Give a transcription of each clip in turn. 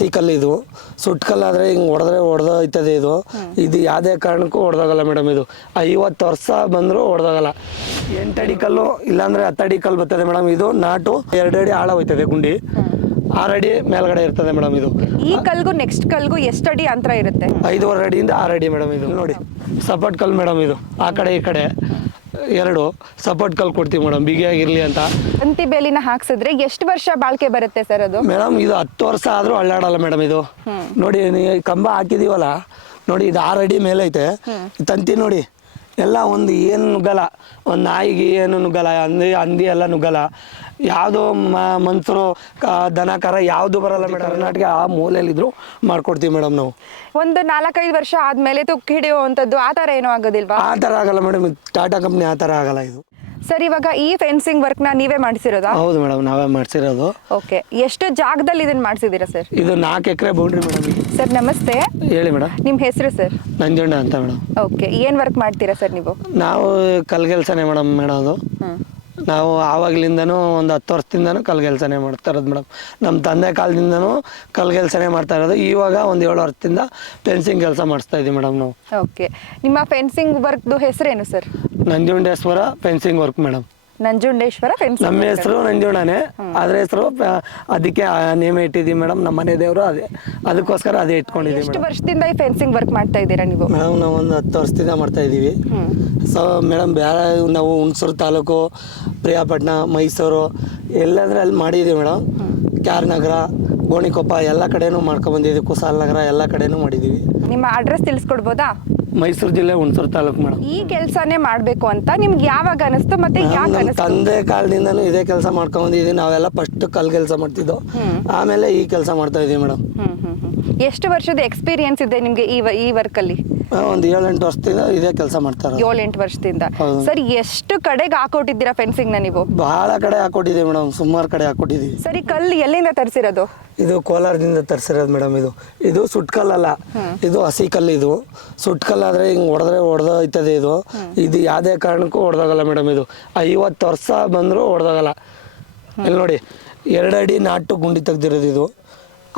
ಹಸಿ ಕಲ್ಲು ಇದು. ಸುಟ್ಟು ಕಲ್ಲಾದರೆ ಹಿಂಗೆ ಹೊಡೆದೋಯ್ತದೆ ಇದು. ಇದು ಯಾವುದೇ ಕಾರಣಕ್ಕೂ ಹೊಡೆದೋಗಲ್ಲ ಮೇಡಮ್. ಇದು 50 ವರ್ಷ ಬಂದರೂ ಹೊಡೆದೋಗಲ್ಲ. 8 ಅಡಿ ಕಲ್ಲು ಇಲ್ಲಾಂದರೆ 10 ಅಡಿ ಕಲ್ಲು ಬರ್ತದೆ ಮೇಡಮ್. ಇದು ನಾಟು 2 ಅಡಿ ಆಳ ಹೋಯ್ತದೆ ಗುಂಡಿ, 6 ಅಡಿ ಮೇಲ್ಗಡೆ ಇರ್ತದೆ ಮೇಡಮ್. ಇದು ಈ ಕಲ್ಗೂ ನೆಕ್ಸ್ಟ್ ಕಲ್ಗೂ ಎಷ್ಟು ಅಡಿ ಅಂತರ ಇರುತ್ತೆ? 5.5 ಅಡಿಯಿಂದ 6 ಅಡಿ ಮೇಡಮ್. ಇದು ನೋಡಿ ಸಪೋರ್ಟ್ ಕಲ್ಲು ಮೇಡಮ್. ಇದು ಆ ಕಡೆ ಈ ಕಡೆ 2 ಸಪೋರ್ಟ್ ಕಲ್ಲು ಕೊಡ್ತೀವಿ ಮೇಡಮ್, ಬಿಗಿಯಾಗಿರ್ಲಿ ಅಂತ. ತಂತಿ ಬೇಲಿನ ಹಾಕ್ಸಿದ್ರೆ ಎಷ್ಟು ವರ್ಷ ಬಾಳಿಕೆ ಬರುತ್ತೆ ಸರ್ ಅದು? ಮೇಡಮ್ ಇದು 10 ವರ್ಷ ಆದ್ರೂ ಅಳ್ಳಾಡಲ್ಲ ಮೇಡಮ್. ಇದು ನೋಡಿ ಕಂಬ ಹಾಕಿದೀವಲ್ಲ ನೋಡಿ, ಇದು 6 ಅಡಿ ಮೇಲೆ ಐತೆ. ತಂತಿ ನೋಡಿ ಎಲ್ಲ ಒಂದು ಏನು ನುಗ್ಗಲ್ಲ, ಒಂದು ನಾಯಿಗೆ ಏನು ನುಗ್ಗಲ್ಲ, ಹಂದಿ ಎಲ್ಲ ನುಗ್ಗಲ್ಲ. ಯಾವುದೋ ಮನ್ಸರು ದನ ಕರ ಯಾವುದು ಬರಲ್ಲ ಮೇಡಮ್. ಕರ್ನಾಟಕ ಆ ಮೂಲೆಯಲ್ಲಿದ್ರು ಮಾಡ್ಕೊಡ್ತೀವಿ ಮೇಡಮ್ ನಾವು. ಒಂದು 4-5 ವರ್ಷ ಆದ್ಮೇಲೆ ತುಕ್ಕು ಹಿಡಿಯುವಂಥದ್ದು ಆ ಥರ ಏನೂ ಆಗೋದಿಲ್ವಾ? ಆ ಥರ ಆಗಲ್ಲ ಮೇಡಮ್. ಟಾಟಾ ಕಂಪ್ನಿ ಆ ಥರ ಆಗಲ್ಲ ಇದು. ಸರ್, ಇವಾಗ ಈ ಫೆನ್ಸಿಂಗ್ ವರ್ಕ್ನ ನೀವೇ ಮಾಡಿಸಿರೋದಾ? ಹೌದು ಮೇಡಮ್, ನಾವೇ ಮಾಡಿಸಿರೋದು. ಓಕೆ, ಎಷ್ಟು ಜಾಗದಲ್ಲಿ ಇದನ್ನ ಮಾಡಿಸಿದ್ದೀರಾ ಸರ್? ಇದು 4 ಎಕರೆ ಬೌಂಡ್ರಿ ಮೇಡಮ್. ಸರ್ ನಮಸ್ತೆ, ಹೇಳಿ ಮೇಡಮ್. ನಿಮ್ಮ ಹೆಸರು ಸರ್? ನಂಜುಂಡ ಅಂತ ಮೇಡಮ್. ಓಕೆ, ಏನು ವರ್ಕ್ ಮಾಡ್ತೀರಾ ಸರ್ ನೀವು? ನಾವು ಕಲ್ಗೆಲ್ಸನೇ ಮೇಡಮ್ ಮಾಡೋದು. ನಾವು ಆವಾಗ್ಲಿಂದನೂ ಒಂದು 10 ವರ್ಷದಿಂದನೂ ಕಲ್ಗೆಲ್ಸನೇ ಮಾಡ್ತಾ ಇರೋದು ಮೇಡಮ್. ನಮ್ಮ ತಂದೆ ಕಾಲದಿಂದನೂ ಕಲ್ಗೆಲ್ಸನೇ ಮಾಡ್ತಾ ಇರೋದು. ಇವಾಗ ಒಂದು 7 ವರ್ಷದಿಂದ ಫೆನ್ಸಿಂಗ್ ಕೆಲಸ ಮಾಡಿಸ್ತಾ ಇದ್ದೀವಿ ಮೇಡಮ್ ನಾವು. ಓಕೆ, ನಿಮ್ಮ ಫೆನ್ಸಿಂಗ್ ವರ್ಕ್ದು ಹೆಸರೇನು sir? Nanjundeshwara fencing work madam. Nanjundeshwara fencing. ನಮ್ಮ ಹೆಸರು ನಂಜುಂಡನೇ, ಅದ್ರ ಹೆಸರು ಅದಕ್ಕೆ ನೇಮ ಇಟ್ಟಿದ್ದೀವಿ ಮೇಡಮ್. ನಮ್ಮ ಮನೆ ದೇವರು ಅದಕ್ಕೋಸ್ಕರ ಅದೇ ಇಟ್ಕೊಂಡಿದ್ದೀವಿ ಎಷ್ಟು ಮೇಡಮ್. ವರ್ಷದಿಂದ ಈ ಫೆನ್ಸಿಂಗ್ ವರ್ಕ್ ಮಾಡ್ತಾ ಇದ್ದೀರಾ ನೀವು? ಮೇಡಮ್ ನಾವು ಒಂದು 10 ವರ್ಷದಿಂದ ಮಾಡ್ತಾ ಇದ್ದೀವಿ. ಸೊ ಮೇಡಮ್ ಬೇರೆ ನಾವು ಹುಣಸೂರು ತಾಲೂಕು, ಪ್ರಿಯಾಪಟ್ಟಣ, ಮೈಸೂರು ಎಲ್ಲಂದ್ರೆ ಅಲ್ಲಿ ಮಾಡಿದ್ದೀವಿ ಮೇಡಮ್. KR ನಗರ, ಗೋಣಿಕೊಪ್ಪ ಎಲ್ಲ ಕಡೆನೂ ಮಾಡ್ಕೊಬಂದಿದ್ದೀವಿ. ಕುಶಾಲನಗರ ಎಲ್ಲ ಕಡೆನೂ ಮಾಡಿದ್ದೀವಿ. ನಿಮ್ಮ ಅಡ್ರೆಸ್ ತಿಳಿಸ್ಕೊಡ್ಬೋದಾ? ಮೈಸೂರು ಜಿಲ್ಲೆ ಹುಣಸೂರು ತಾಲೂಕು ಮೇಡಮ್. ಈ ಕೆಲಸನೇ ಮಾಡಬೇಕು ಅಂತ ನಿಮ್ಗೆ ಯಾವಾಗ ಅನಿಸ್ತು ಮತ್ತೆ ಯಾಕೆ ನಮ್ಮ ಅನಿಸ್ತು? ತಂದೆ ಕಾಲದಿಂದನೂ ಇದೇ ಕೆಲಸ ಮಾಡ್ಕೊಂಬಂದಿದ್ದೀವಿ. ನಾವೆಲ್ಲ ಫಸ್ಟ್ ಕಲ್ ಕೆಲಸ ಮಾಡ್ತಿದ್ದೋ, ಆಮೇಲೆ ಈ ಕೆಲಸ ಮಾಡ್ತಾ ಇದೀವಿ ಮೇಡಮ್. ಎಷ್ಟು ವರ್ಷದ ಎಕ್ಸ್ಪೀರಿಯನ್ಸ್ ಇದೆ ನಿಮ್ಗೆ ಈ ವರ್ಕಲ್ಲಿ? ಒಂದು 7-8 ವರ್ಷದಿಂದ ಇದೇ ಕೆಲಸ ಮಾಡ್ತಾ ಇರೋದು. 7-8 ವರ್ಷದಿಂದ. ಸರ್, ಎಷ್ಟು ಕಡೆಗೆ ಹಾಕೊಟ್ಟಿದ್ದೀರಾ ಫೆನ್ಸಿಂಗ್ ನ ನೀವು? ಬಹಳ ಕಡೆ ಹಾಕೊಟ್ಟಿದ್ದೀವಿ ಮೇಡಮ್, ಸುಮಾರು ಕಡೆ ಹಾಕೊಟ್ಟಿದ್ದೀವಿ. ಸರಿ, ಕಲ್ಲು ಎಲ್ಲಿಂದ ತರಿಸಿರೋದು? ಇದು ಕೋಲಾರದಿಂದ ತರಿಸಿರೋದು ಮೇಡಮ್. ಇದು ಸುಟ್ಟು ಕಲ್ಲಲ್ಲ, ಇದು ಹಸಿ ಕಲ್ಲು. ಇದು ಸುಟ್ಟು ಕಲ್ಲಾದರೆ ಹಿಂಗೆ ಹೊಡೆದೋಯ್ತದೆ ಇದು. ಇದು ಯಾವುದೇ ಕಾರಣಕ್ಕೂ ಹೊಡೆದೋಗಲ್ಲ ಮೇಡಮ್. ಇದು 50 ವರ್ಷ ಬಂದರೂ ಹೊಡೆದೋಗಲ್ಲ. ಇಲ್ಲಿ ನೋಡಿ 2 ಅಡಿ ನಾಟು ಗುಂಡಿ ತೆಗ್ದಿರೋದು. ಇದು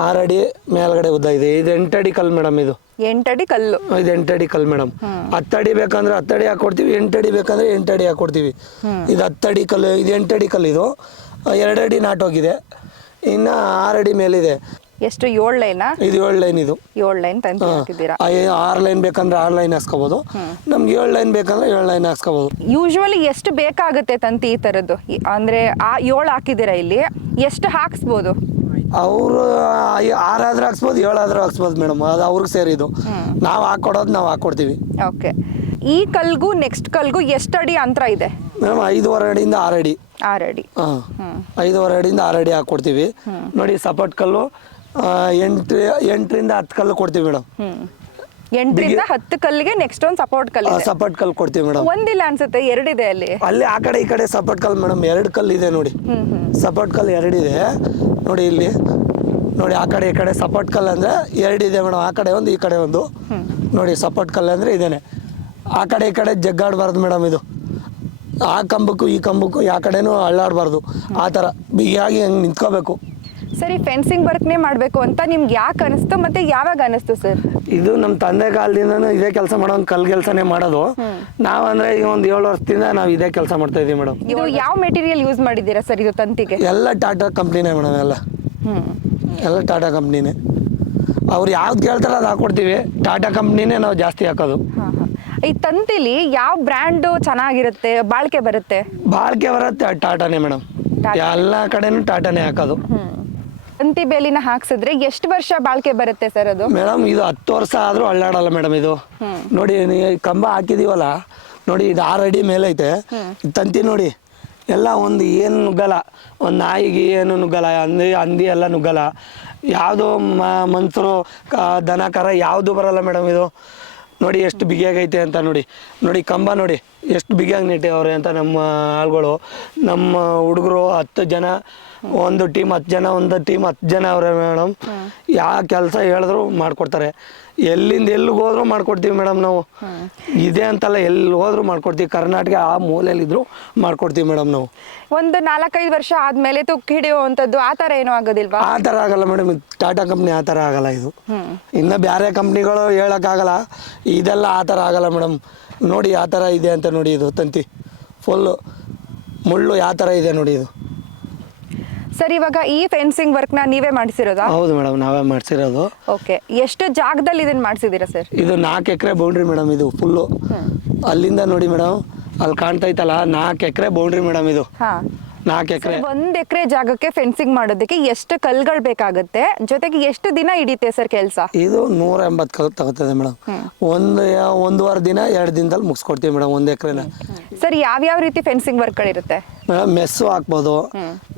6 ಅಡಿ ಮೇಲ್ಗಡೆ ಉದ್ದ ಇದೆ. ಇದು 8 ಅಡಿ ಕಲ್ಲು ಮೇಡಮ್. ಇದು 8 ಅಡಿ ಕಲ್ಲು. ಇದು 8 ಅಡಿ ಕಲ್ಲು ಮೇಡಮ್. 10 ಅಡಿ ಬೇಕಂದ್ರೆ 10 ಅಡಿ ಹಾಕೊಡ್ತೀವಿ, 8 ಅಡಿ ಬೇಕಂದ್ರೆ 8 ಅಡಿ ಹಾಕೊಡ್ತೀವಿ. ಇದು 10 ಅಡಿ ಕಲ್ಲು, ಇದು 8 ಅಡಿ ಕಲ್ಲು. ಇದು 2 ಅಡಿ ನಾಟೋಗಿದೆ, ಇನ್ನು 6 ಅಡಿ ಮೇಲಿದೆ. ಎಷ್ಟು? 7 ಲೈನಾ? ಇದು 7 ಲೈನ್. ಇದು 7 ಲೈನ್ ತಂತಿ ಹಾಕಿದ್ದೀರಾ? 6 ಲೈನ್ ಬೇಕಂದ್ರೆ 6 ಲೈನ್ ಹಾಕ್ಸ್ಕೋಬೋದು. ನಮ್ಗೆ 7 ಲೈನ್ ಬೇಕಂದ್ರೆ 7 ಲೈನ್ ಹಾಕ್ಸ್ಕೋಬೋದು. ಯೂಶುವಲಿ ಎಷ್ಟು ಬೇಕಾಗುತ್ತೆ ತಂತಿ ಈ ಥರದ್ದು? ಅಂದರೆ 7 ಹಾಕಿದ್ದೀರಾ ಇಲ್ಲಿ, ಎಷ್ಟು ಹಾಕ್ಸ್ಬೋದು? ಅವರು 6 ಆದ್ರೂ ಹಾಕ್ಸ್ಬೋದು, 7 ಆದ್ರೂ ಹಾಕ್ಸ್ಬೋದು ಮೇಡಮ್. ಅದು ಅವ್ರಿಗೆ ಸೇರಿದು. ನಾವು ಹಾಕೊಡೋದು ನಾವು ಹಾಕ್ಕೊಡ್ತೀವಿ. ಓಕೆ, ಈ ಕಲ್ಗೂ ನೆಕ್ಸ್ಟ್ ಕಲ್ಗೂ ಎಷ್ಟು ಅಡಿ ಅಂತರ ಇದೆ ಮೇಡಮ್? 5.5 ಅಡಿಯಿಂದ 6 ಅಡಿ. 6 ಅಡಿ. 5.5 ಅಡಿಯಿಂದ 6 ಅಡಿ ಹಾಕ್ಕೊಡ್ತೀವಿ. ನೋಡಿ ಸಪೋರ್ಟ್ ಕಲ್ಲು 8ರಿಂದ 10 ಕಲ್ಲು ಕೊಡ್ತೀವಿ ಮೇಡಮ್. 8ರಿಂದ 10 ಕಲ್ಲಿಗೆ ನೆಕ್ಸ್ಟ್ ಒಂದು ಸಪೋರ್ಟ್ ಕಲ್ಲು. ಸಪೋರ್ಟ್ ಕಲ್ಲು ಕೊಡ್ತೀವಿ ಮೇಡಮ್. ಒಂದಿಲ್ಲ ಅನ್ಸುತ್ತೆ, 2 ಇದೆ ಅಲ್ಲಿ. ಅಲ್ಲಿ ಆ ಕಡೆ ಈ ಕಡೆ ಸಪೋರ್ಟ್ ಕಲ್ಲು ಮೇಡಮ್ 2 ಕಲ್ಲು ಇದೆ ನೋಡಿ. ಸಪೋರ್ಟ್ ಕಲ್ಲು 2 ಇದೆ ನೋಡಿ. ಇಲ್ಲಿ ನೋಡಿ ಆ ಕಡೆ ಈ ಕಡೆ ಸಪೋರ್ಟ್ ಕಲ್ಲು ಅಂದರೆ 2 ಇದೆ ಮೇಡಮ್. ಆ ಕಡೆ ಒಂದು, ಈ ಕಡೆ ಒಂದು. ನೋಡಿ ಸಪೋರ್ಟ್ ಕಲ್ಲು ಅಂದರೆ ಇದೇನೆ. ಆ ಕಡೆ ಈ ಕಡೆ ಜಗ್ಗಾಡಬಾರ್ದು ಮೇಡಮ್. ಇದು ಆ ಕಂಬಕ್ಕೂ ಈ ಕಂಬಕ್ಕೂ ಯಾವ ಕಡೆನೂ ಅಳ್ಳಾಡಬಾರ್ದು. ಆ ಥರ ಬಿಗಿಯಾಗಿ ಹಂಗೆ ನಿಂತ್ಕೋಬೇಕು. ಸರಿ, ಫೆನ್ಸಿಂಗ್ ವರ್ಕ್ನೇ ಮಾಡಬೇಕು ಅಂತ ನಿಮ್ಗೆ ಯಾಕೆ ಅನಿಸ್ತು ಮತ್ತೆ ಯಾವಾಗ ಅನಿಸ್ತು ಸರ್? ಇದು ನಮ್ಮ ತಂದೆ ಕಾಲದಿಂದನೂ ಇದೇ ಕೆಲಸ ಮಾಡೋದು, ಕಲ್ ಕೆಲಸನೇ ಮಾಡೋದು. ನಾವಂದ್ರೆ ಈಗ ಒಂದು 7 ವರ್ಷದಿಂದ ನಾವು ಇದೇ ಕೆಲಸ ಮಾಡ್ತಾ ಇದೀವಿ ಮೇಡಮ್. ಇದು ಯಾವ ಮೆಟೀರಿಯಲ್ ಯೂಸ್ ಮಾಡಿದ್ದೀರಾ ಸರ್ ಇದು ತಂತಿಗೆ? ಎಲ್ಲ ಟಾಟಾ ಕಂಪ್ನಿನೇ ಮೇಡಮ್. ಎಲ್ಲ ಟಾಟಾ ಕಂಪ್ನಿನೇ. ಅವ್ರು ಯಾವ್ದು ಕೇಳ್ತಾರೋ ಅದು ಹಾಕೊಡ್ತೀವಿ. ಟಾಟಾ ಕಂಪ್ನಿನೇ ನಾವು ಜಾಸ್ತಿ ಹಾಕೋದು. ಈ ತಂತಿಲಿ ಯಾವ ಬ್ರ್ಯಾಂಡು ಚೆನ್ನಾಗಿರುತ್ತೆ, ಬಾಳಿಕೆ ಬರುತ್ತೆ? ಬಾಳಿಕೆ ಬರುತ್ತೆ ಟಾಟಾನೇ ಮೇಡಮ್. ಎಲ್ಲ ಕಡೆನೂ ಟಾಟಾನೇ ಹಾಕೋದು. ತಂತಿ ಬೇಲಿನ ಹಾಕ್ಸಿದ್ರೆ ಎಷ್ಟು ವರ್ಷ ಬಾಳಿಕೆ ಬರುತ್ತೆ ಸರ್ ಅದು? ಮೇಡಮ್ ಇದು 10 ವರ್ಷ ಆದ್ರೂ ಅಳ್ಳಾಡಲ್ಲ ಮೇಡಮ್. ಇದು ನೋಡಿ ಕಂಬ ಹಾಕಿದೀವಲ್ಲ ನೋಡಿ, ಇದು 6 ಅಡಿ ಮೇಲೆ ಐತೆ. ತಂತಿ ನೋಡಿ ಎಲ್ಲ ಒಂದು ಏನು ನುಗ್ಗಲ್ಲ, ಒಂದು ನಾಯಿಗೆ ಏನು ನುಗ್ಗಲ್ಲ, ಹಂದಿ ಎಲ್ಲ ನುಗ್ಗಲ್ಲ. ಯಾವುದೋ ಮನ್ಸರು ದನ ಕರ ಯಾವುದು ಬರಲ್ಲ ಮೇಡಮ್. ಇದು ನೋಡಿ ಎಷ್ಟು ಬಿಗಿಯಾಗೈತೆ ಅಂತ ನೋಡಿ. ನೋಡಿ ಕಂಬ ನೋಡಿ ಎಷ್ಟು ಬಿಗಿಯಾಗಿ ನೆಟ್ಟಿವ್ರೆ ಅಂತ ನಮ್ಮ ಆಳುಗಳು. ನಮ್ಮ ಹುಡುಗರು 10 ಜನ, ಒಂದು ಟೀಮ್ 10 ಜನ, ಒಂದು ಟೀಮ್ 10 ಜನ ಅವ್ರೆ ಮೇಡಮ್. ಯಾವ ಕೆಲಸ ಹೇಳಿದ್ರು ಮಾಡಿಕೊಡ್ತಾರೆ. ಎಲ್ಲಿಂದ ಎಲ್ಲಿಗೆ ಹೋದ್ರು ಮಾಡ್ಕೊಡ್ತೀವಿ ಮೇಡಮ್ ನಾವು. ಇದೆ ಅಂತಲ್ಲ, ಎಲ್ಲಿ ಹೋದ್ರು ಮಾಡ್ಕೊಡ್ತೀವಿ. ಕರ್ನಾಟಕ ಆ ಮೂಲೆಯಲ್ಲಿದ್ರು ಮಾಡ್ಕೊಡ್ತೀವಿ ಮೇಡಮ್ ನಾವು. ಒಂದು 4-5 ವರ್ಷ ಆದ್ಮೇಲೆ ತುಕ್ಕು ಹಿಡಿಯುವಂಥದ್ದು ಆ ಥರ ಏನೂ ಆಗೋದಿಲ್ವಾ? ಆ ಥರ ಆಗಲ್ಲ ಮೇಡಮ್, ಟಾಟಾ ಕಂಪ್ನಿ ಆ ಥರ ಆಗಲ್ಲ ಇದು. ಇನ್ನು ಬೇರೆ ಕಂಪ್ನಿಗಳು ಹೇಳೋಕ್ಕಾಗಲ್ಲ, ಇದೆಲ್ಲ ಆ ಥರ ಆಗಲ್ಲ ಮೇಡಮ್. ನೋಡಿ ಯಾವ ಥರ ಇದೆ ಅಂತ ನೋಡಿ, ಇದು ತಂತಿ ಫುಲ್ಲು ಮುಳ್ಳು ಯಾವ ಥರ ಇದೆ ನೋಡಿ ಇದು. ಸರ್, ಇವಾಗ ಈ ಫೆನ್ಸಿಂಗ್ ವರ್ಕ್ನ ನೀವೇ ಮಾಡಿಸಿರೋದಾ? ಹೌದು ಮೇಡಮ್, ನಾವೇ ಮಾಡಿಸಿರೋದು. ಓಕೆ, ಎಷ್ಟು ಜಾಗದಲ್ಲಿ ಇದನ್ನ ಮಾಡಿಸಿದ್ದೀರಾ ಸರ್? ಇದು 4 ಎಕರೆ ಬೌಂಡ್ರಿ ಮೇಡಮ್. ಇದು ಫುಲ್ಲು ಅಲ್ಲಿಂದ ನೋಡಿ ಮೇಡಮ್, ಅಲ್ಲಿ ಕಾಣ್ತಾ ಇತ್ತಲ್ಲ, 4 ಎಕರೆ ಬೌಂಡ್ರಿ ಮೇಡಮ್. ಇದು 4 ಎಕರೆ. 1 ಎಕರೆ ಜಾಗಕ್ಕೆ ಫೆನ್ಸಿಂಗ್ ಮಾಡೋದಕ್ಕೆ ಎಷ್ಟು ಕಲ್ಗಳು ಬೇಕಾಗುತ್ತೆ, ಜೊತೆಗೆ ಎಷ್ಟು ದಿನ ಹಿಡಿತೆ ಸರ್ ಕೆಲಸ? ಇದು 180 ಕಲ್ ತಗೋತದೆ ಮೇಡಮ್. ಒಂದೂವರೆ ದಿನ 2 ದಿನದಲ್ಲಿ ಮುಗಿಸ್ಕೊಡ್ತೀವಿ ಮೇಡಮ್ 1 ಎಕರೆನ. ಸರ್, ಯಾವ್ಯಾವ ರೀತಿ ಫೆನ್ಸಿಂಗ್ ವರ್ಕ್ಗಳಿರುತ್ತೆ ಮೇಡಮ್? ಮೆಸ್ಸು ಹಾಕ್ಬೋದು.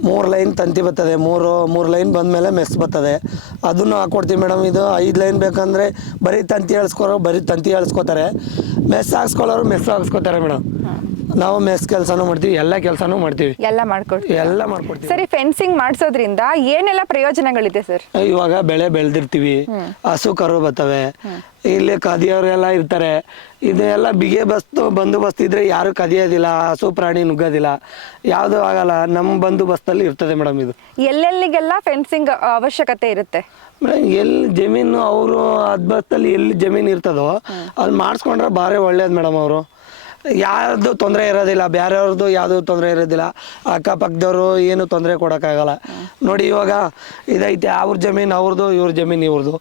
3 ಲೈನ್ ತಂತಿ ಬರ್ತದೆ, ಮೂರು ಲೈನ್ ಬಂದಮೇಲೆ ಮೆಸ್ ಬರ್ತದೆ, ಅದನ್ನು ಹಾಕ್ಕೊಡ್ತೀವಿ ಮೇಡಮ್. ಇದು 5 ಲೈನ್ ಬೇಕಂದರೆ ಬರೀ ತಂತಿ ಎಳ್ಸ್ಕೋತಾರೆ. ಮೆಸ್ ಹಾಕ್ಸ್ಕೊಳ್ಳೋರು ಮೆಸ್ ಹಾಕ್ಸ್ಕೋತಾರೆ ಮೇಡಮ್. ನಾವು ಮೆಸ್ ಕೆಲಸನೂ ಮಾಡ್ತೀವಿ, ಎಲ್ಲ ಕೆಲಸನೂ ಮಾಡ್ತೀವಿ, ಎಲ್ಲ ಮಾಡ್ಕೊಡ್ತೀವಿ. ಸರಿ, ಫೆನ್ಸಿಂಗ್ ಮಾಡಿಸೋದ್ರಿಂದ ಏನೆಲ್ಲ ಪ್ರಯೋಜನಗಳಿದೆ ಸರ್? ಇವಾಗ ಬೆಳೆ ಬೆಳೆದಿರ್ತೀವಿ, ಹಸು ಕರು ಬರ್ತವೆ, ಇಲ್ಲಿ ಕದಿಯೋರೆಲ್ಲ ಇರ್ತಾರೆ. ಇದೆಲ್ಲ ಬಿಗೆ ಬಂದೋಬಸ್ತ್ ಇದ್ರೆ ಯಾರು ಕದಿಯೋದಿಲ್ಲ, ಹಸು ಪ್ರಾಣಿ ನುಗ್ಗೋದಿಲ್ಲ, ಯಾವುದು ಆಗಲ್ಲ. ನಮ್ಮ ಬಂದೋಬಸ್ತಲ್ಲಿ ಇರ್ತದೆ ಮೇಡಮ್. ಇದು ಎಲ್ಲೆಲ್ಲಿಗೆಲ್ಲ ಫೆನ್ಸಿಂಗ್ ಅವಶ್ಯಕತೆ ಇರುತ್ತೆ ಮೇಡಮ್? ಎಲ್ಲಿ ಜಮೀನು ಅವರು ಅದ್ಬಸ್ತಲ್ಲಿ ಎಲ್ಲಿ ಜಮೀನು ಇರ್ತದೋ ಅಲ್ಲಿ ಮಾಡಿಸ್ಕೊಂಡ್ರೆ ಭಾರಿ ಒಳ್ಳೇದು ಮೇಡಮ್. ಅವರು ಯಾರ್ದು ತೊಂದರೆ ಇರೋದಿಲ್ಲ, ಬೇರೆಯವ್ರದ್ದು ಯಾವುದು ತೊಂದರೆ ಇರೋದಿಲ್ಲ, ಅಕ್ಕಪಕ್ಕದವರು ಏನು ತೊಂದರೆ ಕೊಡೋಕ್ಕಾಗಲ್ಲ. ನೋಡಿ ಇವಾಗ ಇದೈತೆ, ಅವ್ರ ಜಮೀನು ಅವ್ರದ್ದು, ಇವ್ರ ಜಮೀನು ಇವ್ರದ್ದು.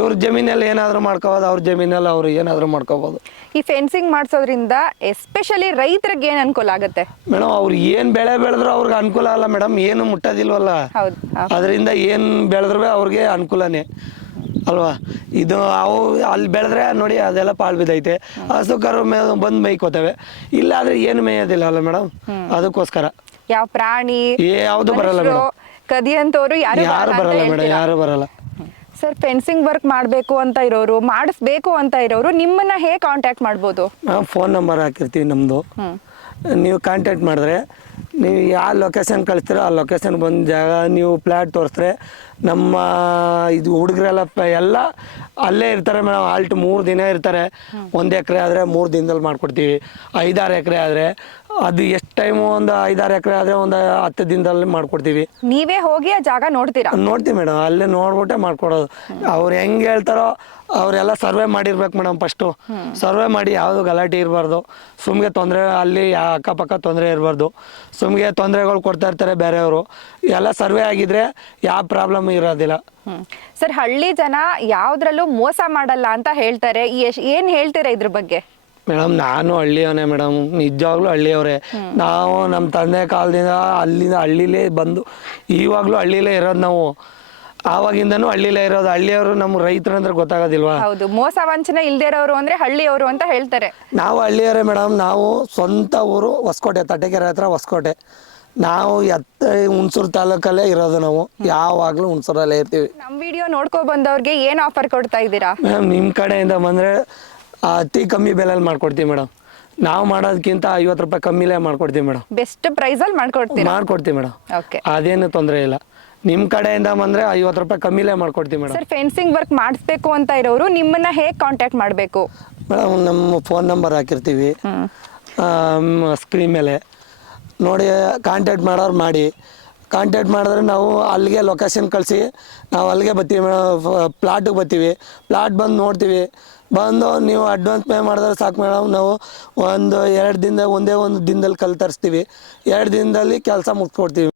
ಇವ್ರ ಜಮೀನಲ್ಲಿ ಏನಾದರೂ ಮಾಡ್ಕೋಬೋದು, ಅವ್ರ ಜಮೀನಲ್ಲಿ ಅವ್ರು ಏನಾದರೂ ಮಾಡ್ಕೋಬೋದು. ಈ ಫೆನ್ಸಿಂಗ್ ಮಾಡಿಸೋದ್ರಿಂದ ಎಸ್ಪೆಷಲಿ ರೈತರಿಗೆ ಏನು ಅನುಕೂಲ ಆಗುತ್ತೆ ಮೇಡಮ್? ಅವ್ರು ಏನು ಬೆಳೆ ಬೆಳೆದ್ರು ಅವ್ರಿಗೆ ಅನುಕೂಲ ಅಲ್ಲ ಮೇಡಮ್, ಏನು ಮುಟ್ಟೋದಿಲ್ವಲ್ಲ. ಅದರಿಂದ ಏನು ಬೆಳೆದ್ರು ಅವ್ರಿಗೆ ಅನುಕೂಲನೇ ಅಲ್ವಾ? ಇದು ಅವು ಅಲ್ಲಿ ಬೆಳೆದ್ರೆ ನೋಡಿ ಅದೆಲ್ಲ ಪಾಳು ಬಿದ್ದೈತೆ, ಹಸು ಕರು ಬಂದು ಮೇಯ್ಕೋತವೆ. ಇಲ್ಲಾದ್ರೆ ಏನು ಮೇಯೋದಿಲ್ಲ ಅಲ್ಲ ಮೇಡಮ್. ಅದಕ್ಕೋಸ್ಕರ ಯಾವ ಪ್ರಾಣಿ ಯಾವುದು ಬರಲ್ಲ ಮೇಡಮ್, ಕದಿಯಂತವ್ರು ಯಾರು ಬರಲ್ಲ ಮೇಡಮ್, ಯಾರು ಬರಲ್ಲ. ಸರ್, ಫೆನ್ಸಿಂಗ್ ವರ್ಕ್ ಮಾಡಬೇಕು ಅಂತ ಇರೋರು, ಮಾಡಿಸ್ಬೇಕು ಅಂತ ಇರೋರು ನಿಮ್ಮನ್ನ ಹೇಗೆ ಕಾಂಟ್ಯಾಕ್ಟ್ ಮಾಡ್ಬೋದು? ನಾವು ಫೋನ್ ನಂಬರ್ ಹಾಕಿರ್ತೀವಿ ನಮ್ಮದು. ನೀವು ಕಾಂಟ್ಯಾಕ್ಟ್ ಮಾಡಿದ್ರೆ, ನೀವು ಯಾವ ಲೊಕೇಶನ್ ಕಳಿಸ್ತೀರೋ ಆ ಲೊಕೇಶನ್ ಬಂದ ಜಾಗ ನೀವು ಫ್ಲ್ಯಾಟ್ ತೋರಿಸಿದ್ರೆ ನಮ್ಮ ಇದು ಹುಡುಗರೆಲ್ಲ ಎಲ್ಲ ಅಲ್ಲೇ ಇರ್ತಾರೆ ಮೇಡಮ್. ಆಲ್ಟ್ 3 ದಿನ ಇರ್ತಾರೆ. 1 ಎಕರೆ ಆದರೆ 3 ದಿನದಲ್ಲಿ ಮಾಡಿಕೊಡ್ತೀವಿ. 5-6 ಎಕರೆ ಆದರೆ ಅದು ಎಷ್ಟು ಟೈಮು, ಒಂದು 5-6 ಎಕರೆ ಆದರೆ ಒಂದು 10 ದಿನದಲ್ಲಿ ಮಾಡಿಕೊಡ್ತೀವಿ. ನೀವೇ ಹೋಗಿ ಆ ಜಾಗ ನೋಡ್ತೀರಾ? ನೋಡ್ತೀವಿ ಮೇಡಮ್, ಅಲ್ಲೇ ನೋಡ್ಬಿಟ್ಟೆ ಮಾಡ್ಕೊಡೋದು. ಅವ್ರು ಹೆಂಗೆ ಹೇಳ್ತಾರೋ ಅವರೆಲ್ಲ ಸರ್ವೆ ಮಾಡಿರ್ಬೇಕು ಮೇಡಮ್. ಫಸ್ಟು ಸರ್ವೆ ಮಾಡಿ ಯಾವುದು ಗಲಾಟೆ ಇರಬಾರ್ದು, ಸುಮ್ಗೆ ತೊಂದರೆ, ಅಲ್ಲಿ ಅಕ್ಕಪಕ್ಕ ತೊಂದರೆ ಇರಬಾರ್ದು, ಸುಮ್ಗೆ ತೊಂದರೆಗಳು ಕೊಡ್ತಾ ಇರ್ತಾರೆ ಬೇರೆಯವರು. ಎಲ್ಲ ಸರ್ವೆ ಆಗಿದ್ರೆ ಯಾವ ಪ್ರಾಬ್ಲಮ್ ಇರೋದಿಲ್ಲ. ಸರ್, ಹಳ್ಳಿ ಜನ ಯಾವ್ದ್ರಲ್ಲೂ ಮೋಸ ಮಾಡಲ್ಲ ಅಂತ ಹೇಳ್ತಾರೆ, ಏನು ಹೇಳ್ತೀರಾ ಇದ್ರ ಬಗ್ಗೆ? ಮೇಡಮ್, ನಾನು ಹಳ್ಳಿಯವನೇ ಮೇಡಮ್, ನಿಜವಾಗ್ಲೂ ಹಳ್ಳಿಯವರೇ. ನಾವು ನಮ್ಮ ತಂದೆ ಕಾಲದಿಂದ ಹಳ್ಳಿಲೇ ಬಂದು ಇವಾಗಲೂ ಹಳ್ಳಿಲೇ ಇರೋದು. ನಾವು ಆವಾಗಿಂದನೂ ಹಳ್ಳಿಲೇ ಇರೋದು. ಹಳ್ಳಿಯವರು ನಮ್ಮ ರೈತರು ಅಂದ್ರೆ ಗೊತ್ತಾಗೋದಿಲ್ವಾ? ಹೌದು, ಮೋಸ ವಂಚನೆ ಇಲ್ದೇ ಇರೋರು ಅಂದ್ರೆ ಹಳ್ಳಿಯವರು ಅಂತ ಹೇಳ್ತಾರೆ. ನಾವು ಹಳ್ಳಿಯವರೇ ಮೇಡಮ್. ನಾವು ಸ್ವಂತ ಊರು ಹೊಸಕೋಟೆ, ತಟ್ಟೆಕೆರೆ ಹತ್ರ ಹೊಸಕೋಟೆ. ನಾವು ಹುಣಸೂರು ತಾಲೂಕಲ್ಲೇ ಇರೋದು. ನಾವು ಯಾವಾಗಲೂ ಹುಣಸೂರಲ್ಲೇ ಇರ್ತೀವಿ. ನಮ್ಮ ವಿಡಿಯೋ ನೋಡ್ಕೊ ಬಂದವ್ರಿಗೆ ಏನು ಆಫರ್ ಕೊಡ್ತಾ ಇದ್ದೀರಾ ಮೇಡಮ್? ನಿಮ್ಮ ಕಡೆಯಿಂದ ಬಂದರೆ ಅತಿ ಕಮ್ಮಿ ಬೆಲೆಯಲ್ಲಿ ಮಾಡ್ಕೊಡ್ತೀವಿ ಮೇಡಮ್. ನಾವು ಮಾಡೋದಕ್ಕಿಂತ 50 ರೂಪಾಯಿ ಕಮ್ಮಿಲೇ ಮಾಡ್ಕೊಡ್ತೀವಿ ಮೇಡಮ್. ಬೆಸ್ಟ್ ಪ್ರೈಸಲ್ಲಿ ಮಾಡ್ಕೊಡ್ತೀವಿ ಮೇಡಮ್. ಓಕೆ, ಅದೇನು ತೊಂದರೆ ಇಲ್ಲ. ನಿಮ್ಮ ಕಡೆಯಿಂದ ಬಂದರೆ 50 ರೂಪಾಯಿ ಕಮ್ಮಿಲೇ ಮಾಡ್ಕೊಡ್ತೀವಿ ಮೇಡಮ್. ಸರ್, ಫೆನ್ಸಿಂಗ್ ವರ್ಕ್ ಮಾಡಿಸ್ಬೇಕು ಅಂತ ಇರೋರು ನಿಮ್ಮನ್ನ ಹೇಗೆ ಕಾಂಟ್ಯಾಕ್ಟ್ ಮಾಡಬೇಕು ಮೇಡಮ್? ನಮ್ಮ ಫೋನ್ ನಂಬರ್ ಹಾಕಿರ್ತೀವಿ ಸ್ಕ್ರೀನ್ ಮೇಲೆ, ನೋಡಿ ಕಾಂಟ್ಯಾಕ್ಟ್ ಮಾಡೋರು ಮಾಡಿ. ಕಾಂಟ್ಯಾಕ್ಟ್ ಮಾಡಿದ್ರೆ ನಾವು ಅಲ್ಲಿಗೆ ಲೊಕೇಶನ್ ಕಳಿಸಿ ನಾವು ಅಲ್ಲಿಗೆ ಬರ್ತೀವಿ ಮೇಡಮ್. ಪ್ಲಾಟಿಗೆ ಬರ್ತೀವಿ, ಪ್ಲಾಟ್ ಬಂದು ನೋಡ್ತೀವಿ. ಬಂದು ನೀವು ಅಡ್ವಾನ್ಸ್ ಪೇ ಮಾಡಿದ್ರೆ ಸಾಕು ಮೇಡಮ್. ನಾವು ಒಂದೇ ಒಂದು ದಿನದಲ್ಲಿ ಕಲ್ ತರಿಸ್ತೀವಿ. 2 ದಿನದಲ್ಲಿ ಕೆಲಸ ಮುಗಿಸ್ಕೊಡ್ತೀವಿ.